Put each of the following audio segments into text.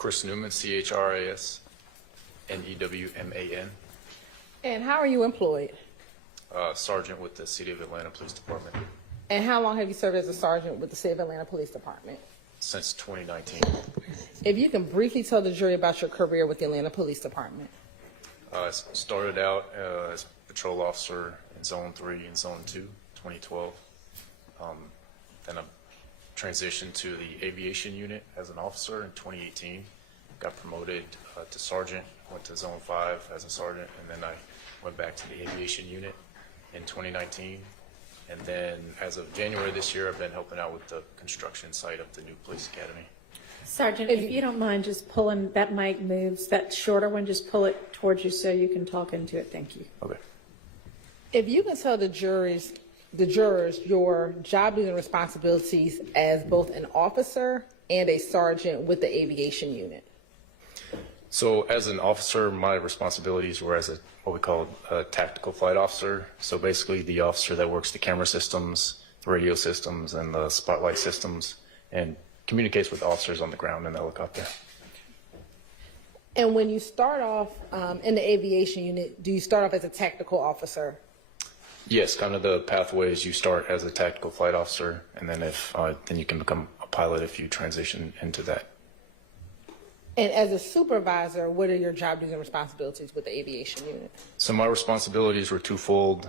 Chris Newman, CHRAS, NEWMAN, And how are you employed? Sergeant with the City of Atlanta Police Department And how long have you served as a sergeant with the City of Atlanta Police Department? since 2019. If you can briefly tell the jury about your career with the Atlanta Police Department. I started out as patrol officer in Zone 3 and Zone 2, 2012. Then I transitioned to the aviation unit as an officer in 2018. Got promoted to sergeant, went to Zone 5 as a sergeant, and then I went back to the aviation unit in 2019. And then as of January this year, I've been helping out with the construction site of the new police academy. Sergeant, if you don't mind just pulling, that mic moves, that shorter one, just pull it towards you so you can talk into it. Thank you. Okay. If you can tell the jurors your job duties and responsibilities as both an officer and a sergeant with the aviation unit. So as an officer, my responsibilities were as what we call a tactical flight officer. So basically the officer that works the camera systems, the radio systems, and the spotlight systems, and communicates with officers on the ground in the helicopter. And when you start off in the aviation unit, do you start off as a tactical officer? Yes, kind of the pathway is you start as a tactical flight officer, and then then you can become a pilot if you transition into that. And as a supervisor, what are your job duties and responsibilities with the aviation unit? So my responsibilities were twofold.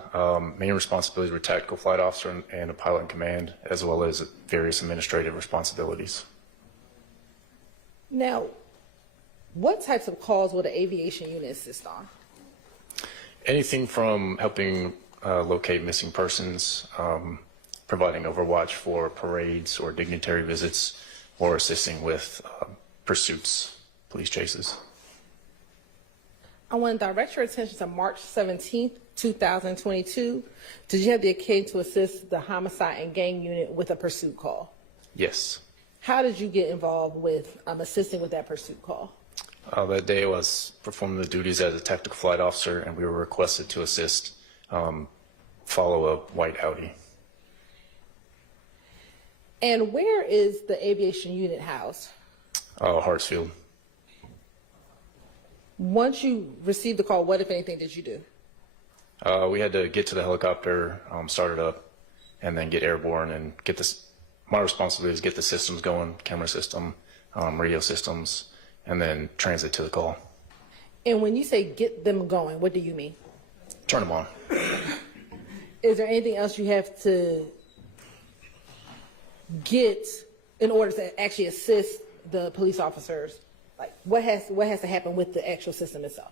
Main responsibilities were tactical flight officer and a pilot in command, as well as various administrative responsibilities. Now, what types of calls will the aviation unit assist on? Anything from helping locate missing persons, providing overwatch for parades or dignitary visits, or assisting with pursuits, police chases. I want to direct your attention to March 17th, 2022. Did you have the occasion to assist the homicide and gang unit with a pursuit call? Yes. How did you get involved with assisting with that pursuit call? That day I was performing the duties as a tactical flight officer, and we were requested to assist follow a white Audi. And where is the aviation unit housed? Hartsfield. Once you received the call, what, if anything, did you do? We had to get to the helicopter, start it up, and then get airborne and get this. My responsibility is get the systems going, camera system, radio systems, and then transit to the call. And when you say get them going, what do you mean? Turn them on. Is there anything else you have to get in order to actually assist the police officers? Like what has to happen with the actual system itself?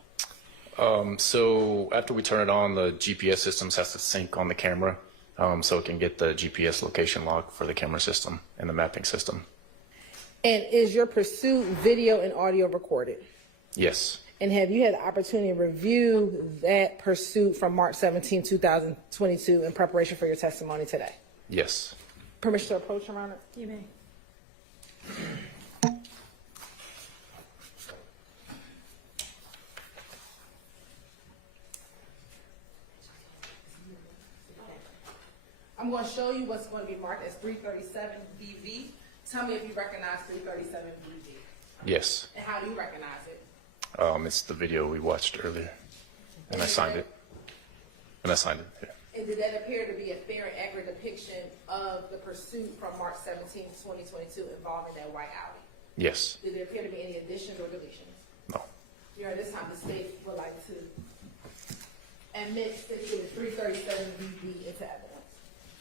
So after we turn it on, the GPS systems has to sync on the camera, so it can get the GPS location log for the camera system and the mapping system. And is your pursuit video and audio recorded? Yes. And have you had the opportunity to review that pursuit from March 17, 2022 in preparation for your testimony today? Yes. Permission to approach, Your Honor? You may. I'm going to show you what's going to be marked as 337 BV. Tell me if you recognize 337 BV. Yes. And how do you recognize it? It's the video we watched earlier, and I signed it. Yeah. And did that appear to be a fair and accurate depiction of the pursuit from March 17, 2022 involving that white Audi? Yes. Did there appear to be any additions or deletions? No. Your Honor, this time the state would like to admit Exhibit 337 BV into evidence.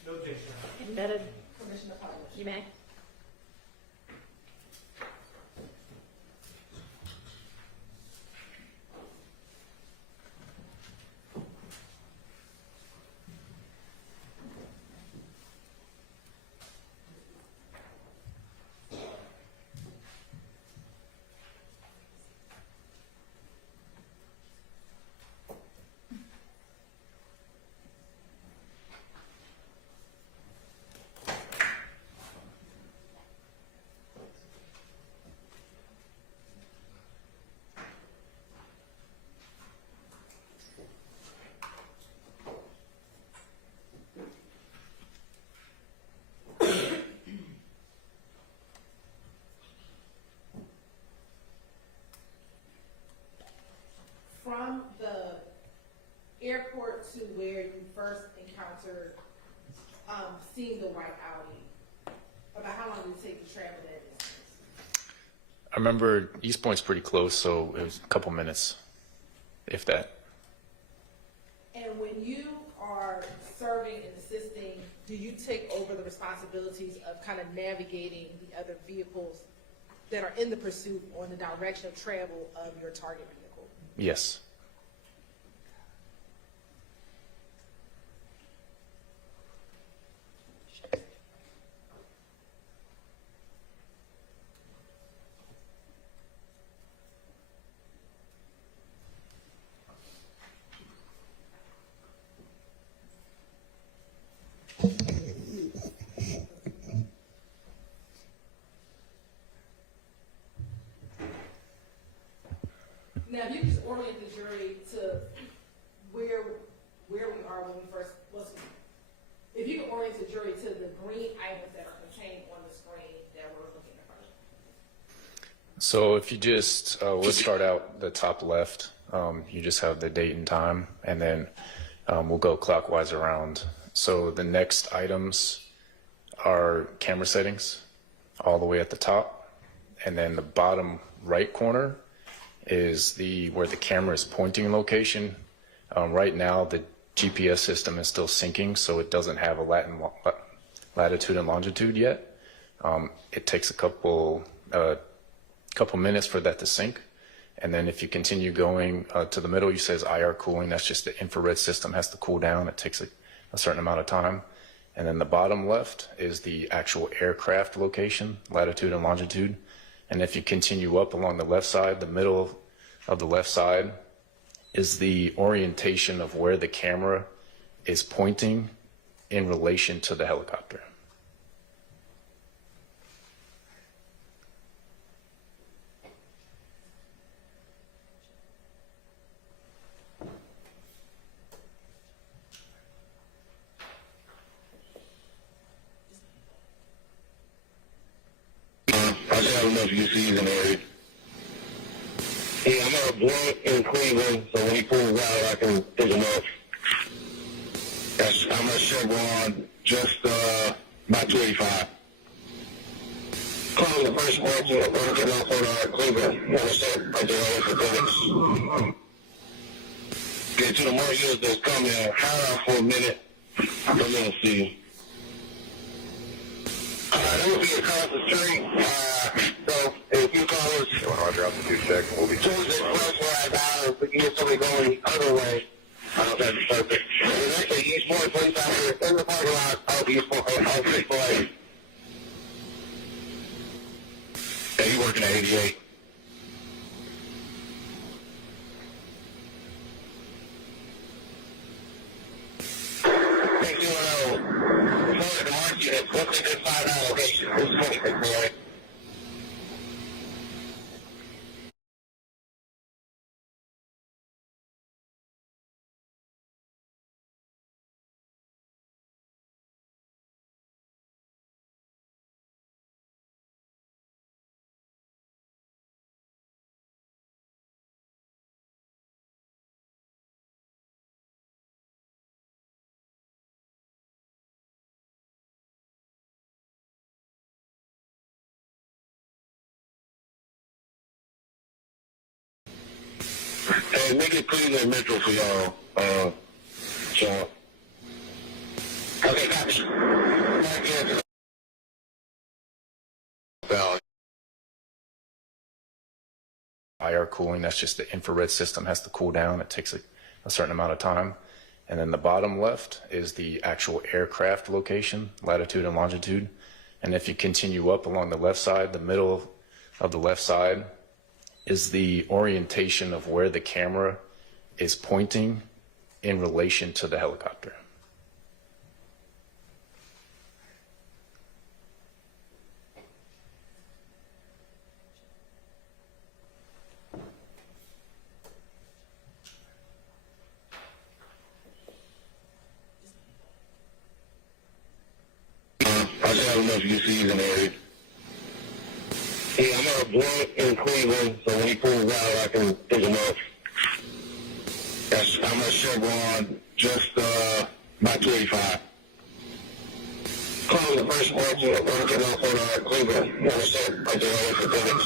No objection. Admitted. Permission to publish. You may. remember East Point's pretty close, so it was a couple minutes, if that. And when you are serving and assisting, do you take over the responsibilities of kind of navigating the other vehicles that are in the pursuit or in the direction of travel of your target vehicle? Yes. Now, if you just orient the jury to where we are when we first, if you can orient the jury to the green items that are contained on the screen that we're looking at first. So if you just, let's start out the top left. You just have the date and time, and then we'll go clockwise around. So the next items are camera settings all the way at the top, and then the bottom right corner is where the camera is pointing location. Right now, the GPS system is still syncing, so it doesn't have a latitude and longitude yet. It takes a couple minutes for that to sync. And then if you continue going to the middle, you says IR cooling. That's just the infrared system has to cool down. It takes a certain amount of time. And then the bottom left is the actual aircraft location, latitude and longitude. And if you continue up along the left side, the middle of the left side is the orientation of where the camera is pointing in relation to the helicopter. I just have enough UCs in the area. Yeah, I'm at a blunt in Cleveland, so when he pulls out, I can pick him up. I'm at Chevron, just about 285. Calling the first one, getting off on Cleveland. Right there for Phoenix. Get to the more units that's coming, hang out for a minute, and then see. That will be across the street. So if you call us, you want to drop the 2-check, we'll be Tuesday, +5 we can get somebody going the other way. I don't think that's perfect. There's actually East Point police out here in the parking lot of East Point, of Chick-fil-A. Yeah, you working at 88. Thank you, Florida, the market, what's a good 5 location? This is 26, boy. Hey, make it Cleveland Metro for y'all, Sean. Okay, copy. IR cooling, that's just the infrared system has to cool down. It takes a certain amount of time. And then the bottom left is the actual aircraft location, latitude and longitude. And if you continue up along the left side, the middle of the left side is the orientation of where the camera is pointing in relation to the helicopter. I just have enough UCs in the area. Yeah, I'm at a blunt in Cleveland, so when he pulls out, I can pick him up. I'm at Chevron, just about 285. Call the first market and get off on Cleveland. You understand? Right there on the Phoenix.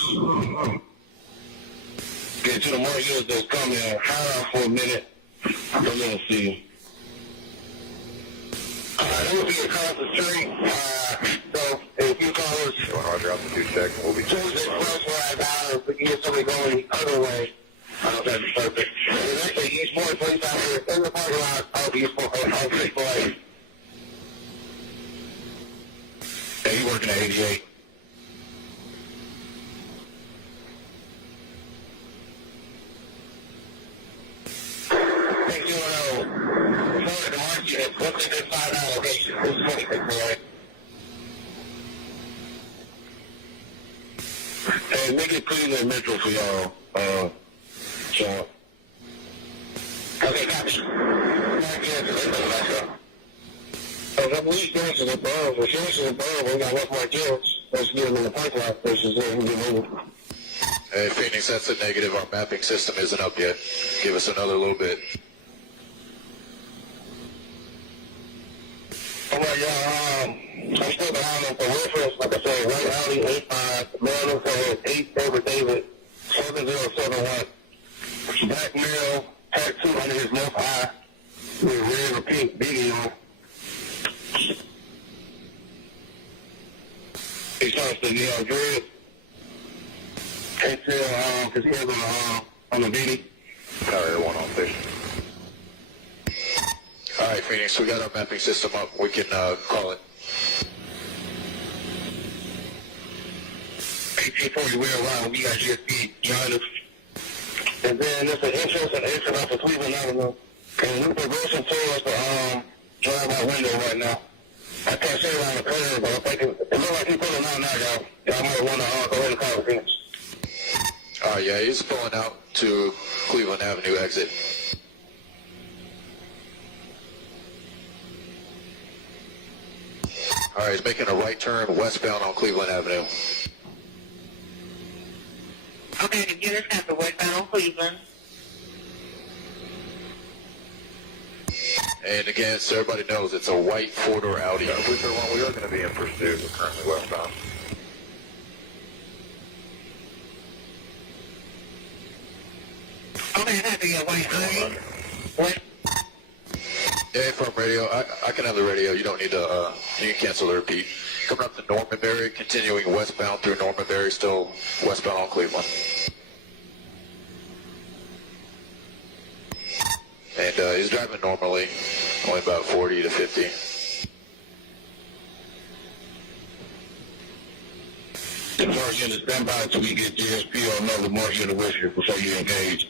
Get to the market that's coming high for a minute. I'm gonna see. That will be across the street. So if you call us, you want to order out the 2 check, we'll be Tuesday, $5. We can get somebody going the other way. I don't know if that's perfect. There's actually East Point Place out here in the parking lot of East Point, on 6 Hey, you working at 88? Hey, you know, for the market, what's a good $5 location? This is 26, right? Hey, make it Cleveland Metro for y'all, Sean. Okay, copy. If we finish the above, we got left more kills. Let's get them in the pipeline places so we can get moving. Hey, Phoenix, that's a negative. Our mapping system isn't up yet. Give us another little bit. All right, y'all. I'm still behind them for reference. Like I said, white Audi 85, Maryland for 8 David David 7071. Black male, tattoo under his left eye with red or pink beanie on. He's trying to stay on dread. Can't tell because he has on the beanie. Carrier 1 on station. All right, Phoenix, we got our mapping system up. We can call it. 1840 Wheel Line, we got GSP, Johnny. And then there's an entrance and exit off of Cleveland Avenue. And we're progressing towards the drive-by window right now. I can't say it on the curve, but I'm thinking, it looks like he's pulling out now, y'all. Y'all might want to go ahead and call the Phoenix. All right, yeah, he's pulling out to Cleveland Avenue exit. All right, he's making a right turn westbound on Cleveland Avenue. Okay, the getters have the westbound on Cleveland. And again, so everybody knows, it's a white four-door Audi. We are going to be in pursuit. We're currently westbound. Okay, I have to get white Audi. What? Yeah, from radio. I can have the radio. You don't need to, you can cancel the repeat. Coming up to Normanberry, continuing westbound through Normanberry, still westbound on Cleveland. And he's driving normally, only about 40 to 50. The more units stand by until we get GSP or another more unit with you before you engage.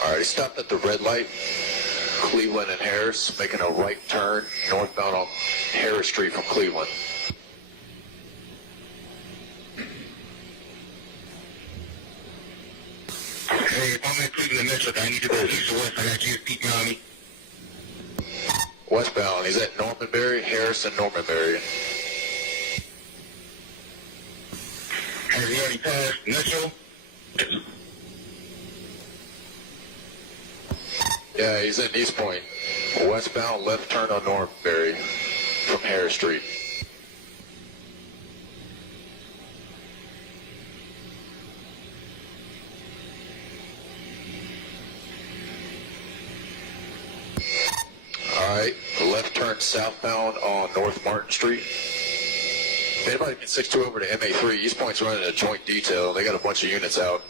All right, he stopped at the red light, Cleveland and Harris, making a right turn northbound on Harris Street from Cleveland. Hey, if I'm in Cleveland Metro, I need to go east or west. I got GSP behind me. Westbound, he's at Normanberry, Harris and Normanberry. Has he already passed Metro? Yeah, he's in East Point. Westbound, left turn on Normanberry from Harris Street. All right, left turn southbound on North Martin Street. If anybody can 62 over to MA3, East Point's running a joint detail. They got a bunch of units out.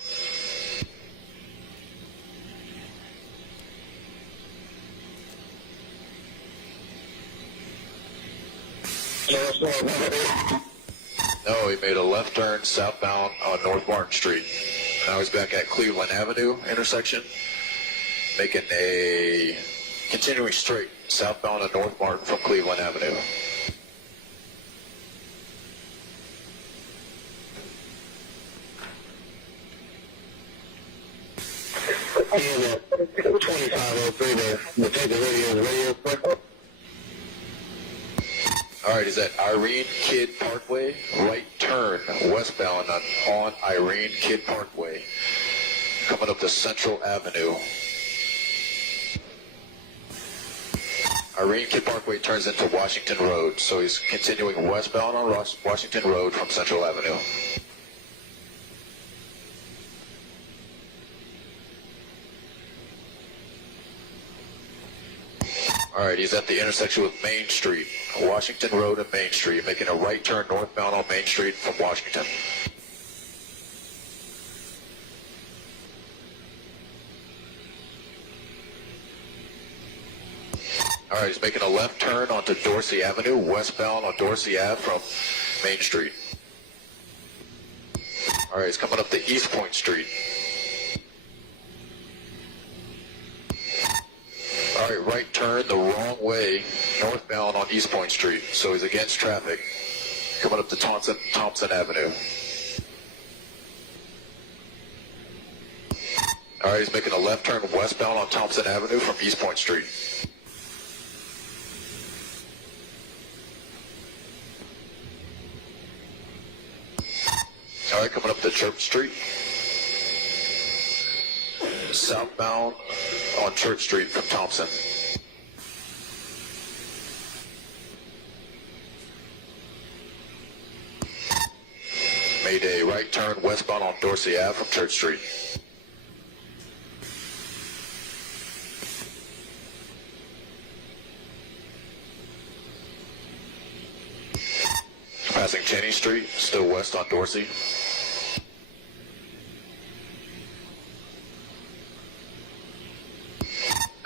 No, he made a left turn southbound on North Martin Street. Now he's back at Cleveland Avenue intersection, making a continuing straight southbound on North Martin from Cleveland Avenue. Yeah, 2503 there. We'll take the radio quick. All right, is at Irene Kidd Parkway, right turn westbound on Irene Kidd Parkway, coming up to Central Avenue. Irene Kid Parkway turns into Washington Road, so he's continuing westbound on Washington Road from Central Avenue. All right, he's at the intersection with Main Street, Washington Road and Main Street, making a right turn northbound on Main Street from Washington. All right, he's making a left turn onto Dorsey Avenue, westbound on Dorsey Ave from Main Street. All right, he's coming up to East Point Street. All right, right turn the wrong way, northbound on East Point Street. So he's against traffic, coming up to Thompson Avenue. All right, he's making a left turn westbound on Thompson Avenue from East Point Street. All right, coming up to Church Street. Southbound on Church Street from Thompson. Made a right turn westbound on Dorsey Ave from Church Street. Passing Cheney Street, still west on Dorsey.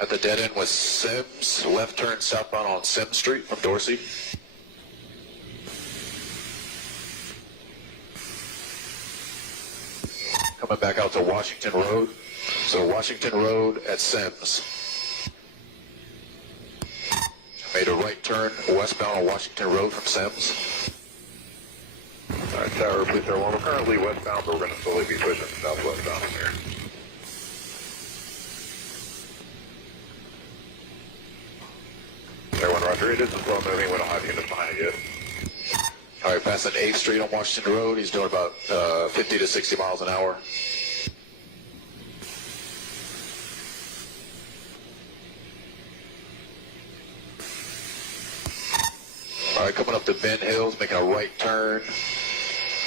At the dead end with Sims, left turn southbound on Sims Street from Dorsey. Coming back out to Washington Road. So Washington Road at Sims. Made a right turn westbound on Washington Road from Sims. All right, Tower, please, sir. Well, we're currently westbound, but we're going to slowly be pushing southwestbound from here. Everyone, Roger. It is a slow moving. We don't have units behind it yet. All right, passing 8th Street on Washington Road. He's doing about 50 to 60 miles an hour. All right, coming up to Ben Hills, making a right turn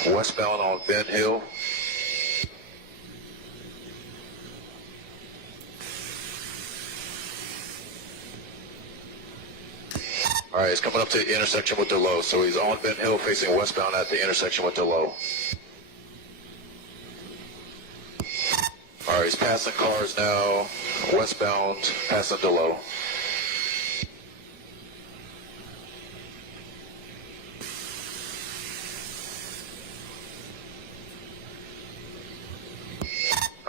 westbound on Ben Hill. All right, he's coming up to the intersection with DeLowe, so he's on Ben Hill facing westbound at the intersection with DeLowe. All right, he's passing cars now, westbound, passing DeLowe.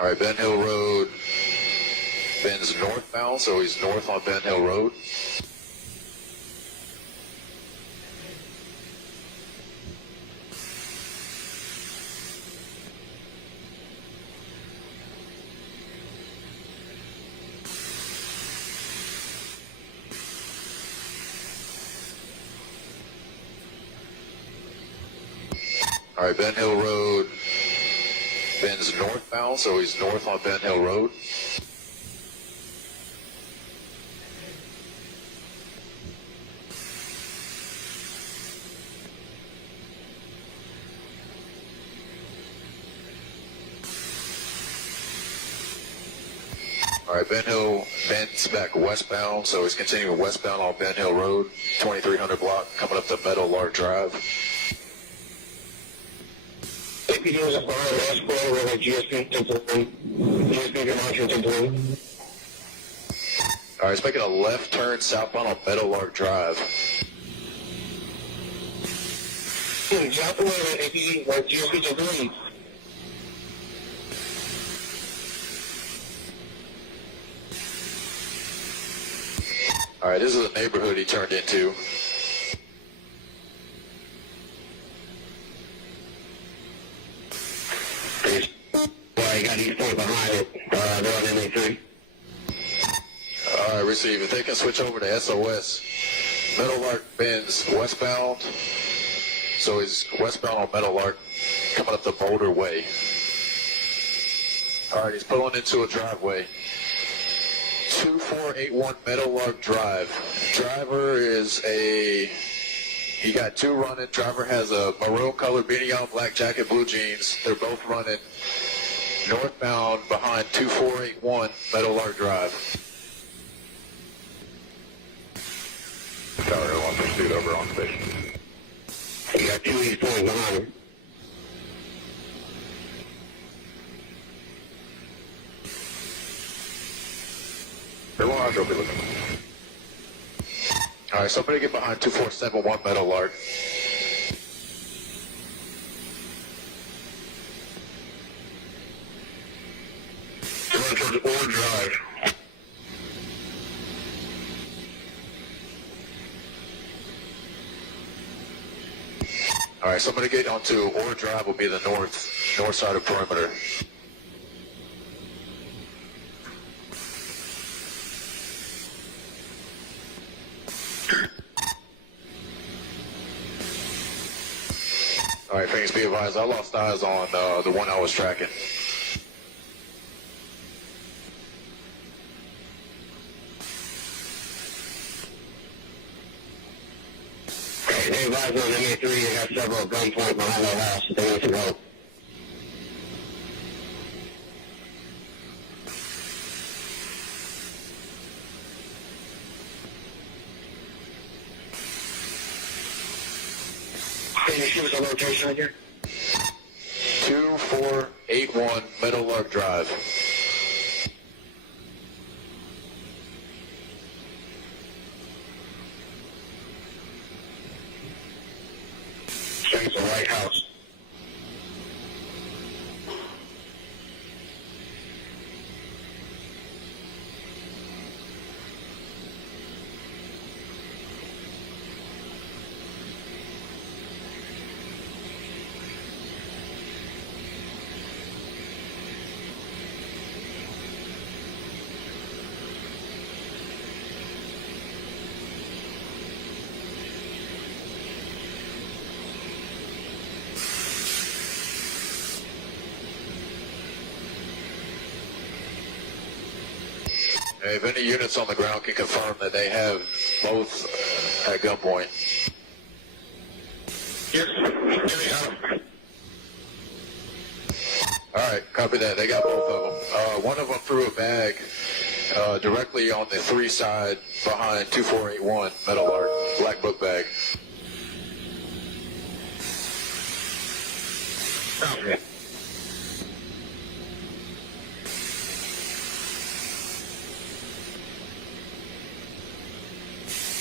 All right, Ben Hill Road bends northbound, so he's north on Ben Hill Road. All right, Ben Hill Road bends northbound, so he's north on Ben Hill Road. All right, Ben Hill bends back westbound, so he's continuing westbound on Ben Hill Road, 2300 block, coming up to Meadow Lark Drive. APD was behind the escalator with a GSP temporary. GSP to Washington temporary. All right, he's making a left turn southbound on Meadow Lark Drive. Drop away with APD with GSP temporary. All right, this is a neighborhood he turned into. I got East Point behind it. They're on MA3. All right, receive. If they can switch over to SOS. Meadowlark bends westbound. So he's westbound on Meadowlark, coming up the Boulder Way. All right, he's pulling into a driveway. 2481 Meadowlark Drive. Driver is he got two running. Driver has a maroon colored beanie on, black jacket, blue jeans. They're both running northbound behind 2481 Meadowlark Drive. Tower 1 pursuit over on station. You got 2 East Point behind. Everyone out there will be looking. All right, somebody get behind 2471 Meadowlark. Run towards Ore Drive. All right, somebody get onto Ore Drive will be the north side of perimeter. All right, Phoenix, be advised, I lost eyes on the one I was tracking. They advised on MA3, they got several gunpoint behind their house. They need some help. Can you give us a location right here? 2481 Meadowlark Drive. It's the White House. If any units on the ground can confirm that they have both at gunpoint. Yes. All right, copy that. They got both of them. One of them threw a bag directly on the 3 side behind 2481 Meadowlark, black book bag. Okay.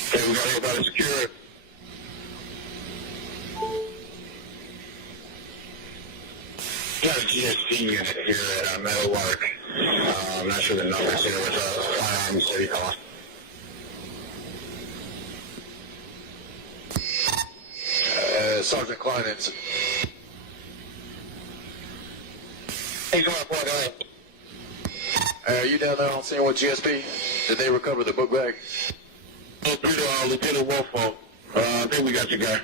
Okay, we got everybody secured. Got a GSP unit here at Meadowlark. I'm not sure the numbers here with firearms city call. Sergeant Klein, it's Hey, come on, boy, go ahead. are you down there on scene with GSP? Did they recover the book bag? Lieutenant Wolfo. I think we got your guy.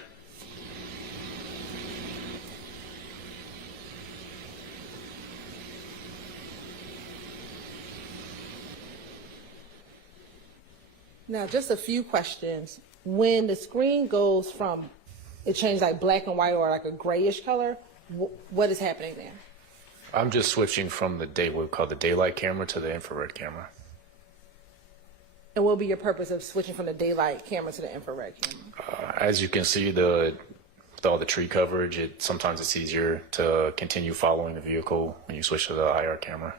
Now, just a few questions. When the screen goes from, it changes like black and white or like a grayish color, what is happening there? I'm just switching from what we call the daylight camera to the infrared camera. And what will be your purpose of switching from the daylight camera to the infrared camera? As you can see, with all the tree coverage, sometimes it's easier to continue following the vehicle when you switch to the IR camera.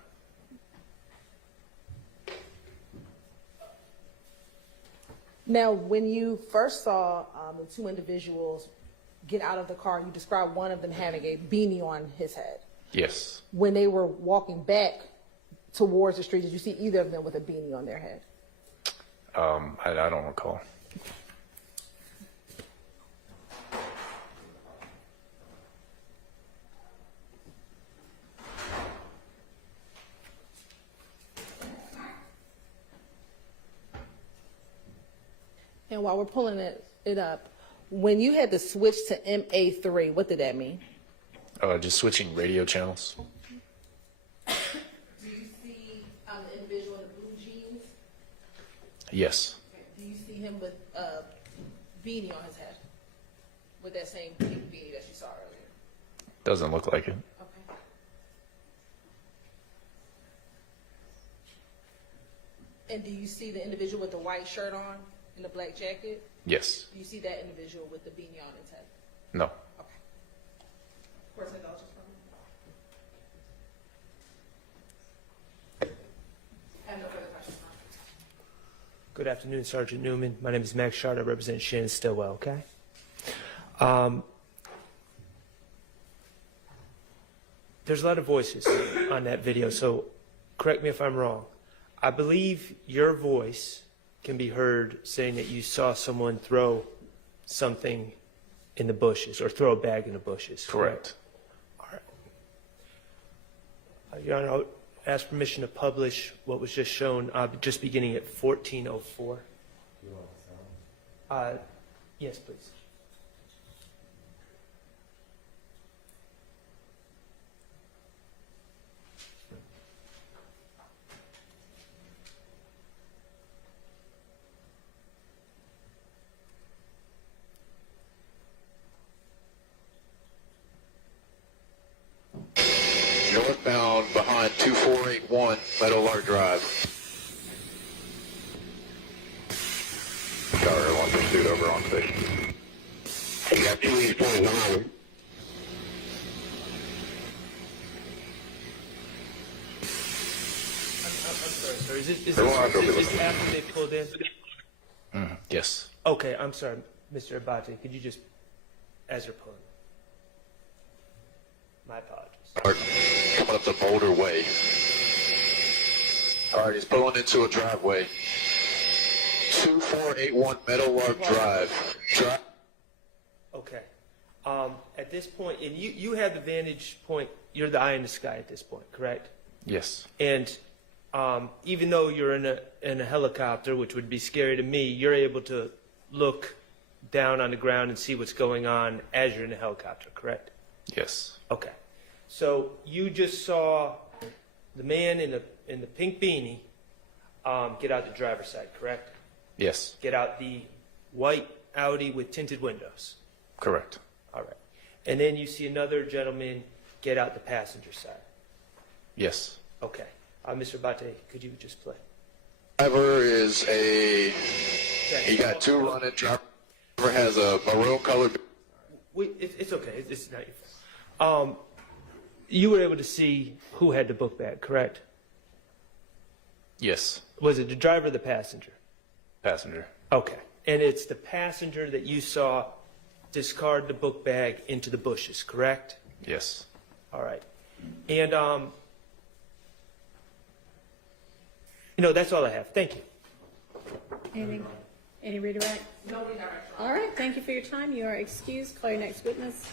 Now, when you first saw the two individuals get out of the car, you described one of them having a beanie on his head. Yes. When they were walking back towards the street, did you see either of them with a beanie on their head? I don't recall. And while we're pulling it up, when you had to switch to MA3, what did that mean? Just switching radio channels. Do you see the individual in the blue jeans? Yes. Do you see him with a beanie on his head? With that same pink beanie that you saw earlier? Doesn't look like it. Okay. And do you see the individual with the white shirt on and the black jacket? Yes. Do you see that individual with the beanie on his head? No. Okay. Course indulgence from me. I have no further questions. Good afternoon, Sergeant Newman. My name is Max Schardt. I represent Shannon Stillwell, okay? There's a lot of voices on that video, so correct me if I'm wrong. I believe your voice can be heard saying that you saw someone throw something in the bushes or throw a bag in the bushes. Correct. All right. Your Honor, I'll ask permission to publish what was just shown, just beginning at 14:04. Yes, please. Northbound behind 2481 Meadowlark Drive. Tower 1 pursuit over on station. You got 2 East Point behind him. I'm sorry, sir. Is Go on, go this ahead. after they pulled in? Yes. Okay, I'm sorry, Mr. Abate. Could you just, as you're pulling? My apologies. Coming up the Boulder Way. All right, he's pulling into a driveway. 2481 Meadowlark Drive. Okay. At this point, and you have the vantage point, you're the eye in the sky at this point, correct? Yes. And even though you're in a helicopter, which would be scary to me, you're able to look down on the ground and see what's going on as you're in a helicopter, correct? Yes. Okay. So you just saw the man in the pink beanie get out the driver's side, correct? Yes. Get out the white Audi with tinted windows. Correct. All right. And then you see another gentleman get out the passenger side. Yes. Okay. Mr. Abate, could you just play? Driver is he got 2 running. Driver has a maroon colored. It's okay. It's not your fault. You were able to see who had the book bag, correct? Yes. Was it the driver or the passenger? Passenger. Okay. And it's the passenger that you saw discard the book bag into the bushes, correct? Yes. All right. And, that's all I have. Thank you. Any redirect? No redirect. All right, thank you for your time. You are excused. Call your next witness.